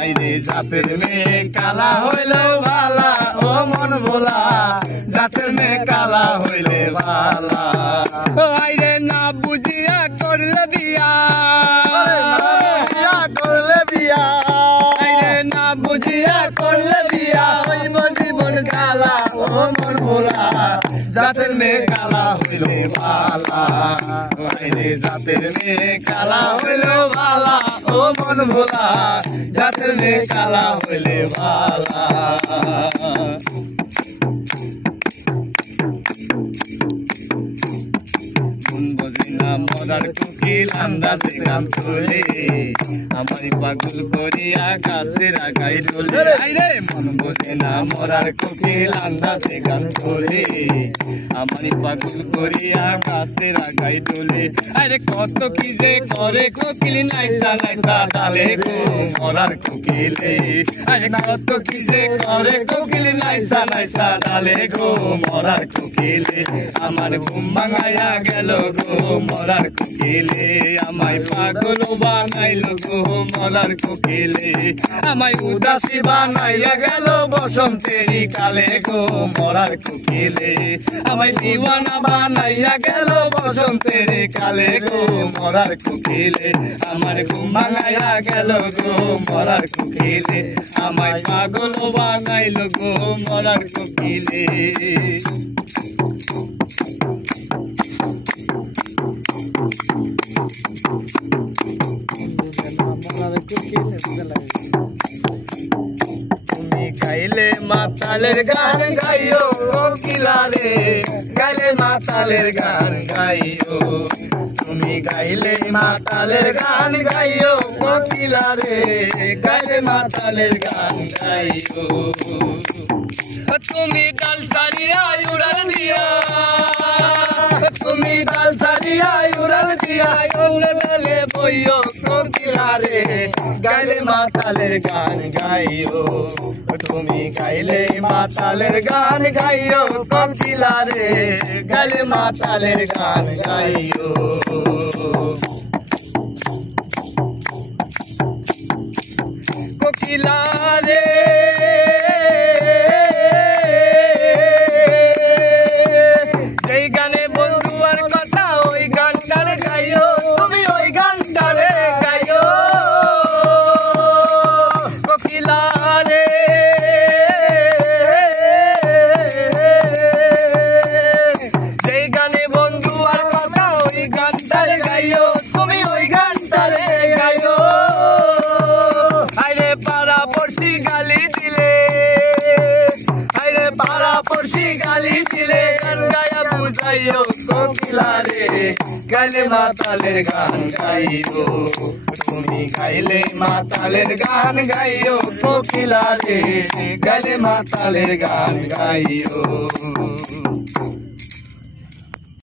আইরে জাতের মেয়ে কালা হইলে ভালা ও মন ভোলা জাতের মেয়ে কালা হইলে ভালা আইরে না বুঝিয়া করলে বিয়া করলে বিয়া আইরে না বুঝিয়া করলে বিয়া হইব জীবন কালা ও মন ভোলা জাতের মেয়ে কালা হইলে ভালা আইরে জাতের মেয়ে কালা হইলে ভালা ও মন ভোলা জাতের মেয়ে কালা হইলে ভালা মরার কুকিল আন্দাজে গান তোলে আমারই পাগল করিয়া কাছে রাখাই তোলে আইরে মন বোঝে না মরার কুকিল আন্দাজে গান তোলে আমারই পাগল করিয়া কাছে রাখাই তোলে আরে কত কি যে করে কোকিল নাইসা নাইসা ডালে গো মরার কুকিলে আরে কত কি যে করে কোকিল নাইসা নাইসা ডালে গো মরার কুকিলে আমার ঘুম ভাঙাইয়া গেল গো মরার কোকিলে আমায় পাগল বানাইলো গো মরার কোকিলে আমায় উদাসী বানাইয়া গেল বসন্তেরই কালে গো মরার কোকিলে আমায় দিওয়ানা বানাইয়া গেল বসন্তের কালে গো মরার কোকিলে আমার ঘুম ভাঙাইয়া গেল গো মরার কোকিলে আমায় পাগল বানাইলো গো মরার কোকিলে তুমি গাইলে মাতালের গান গাইও কোকিলা রে গাইলে মাতালের গান গাইও তুমি গাইলে মাতালের গান গাইও কোকিলা রে গাইলে মাতালের গান গাইও তুমি ডাল সারিয়া উড়াল দিয়া তুমি ডাল সারিয়া উড়াল দিয়া ওরে ডালে বইও কোকিলা রে গাইলে মাতালের গান গাইও তুমি গাইলে মাতালের গান গাইও কোকিলা রে গাইলে মাতালের গান গাইও কোকিলা রে এই গানে বন্ধু আর কথা ওই গানটারে গাইও তুমি ওই গানটারে গাইও কোকিলা রে এই গানে বন্ধু আর কথা ওই গানটারে গাইও তুমি ওই গানটারে গাইও আইরে পাড়া পড়শি গালি দিলে আইরে পাড়া পড়শি গালি দিলে গান গায়া বুঝাইও কোকিলা রে গাইলে মাতালের গান গাইও তুমি গাইলে মাতালের গান গাইও কোকিলা রে গাইলে মাতালের গান গাইও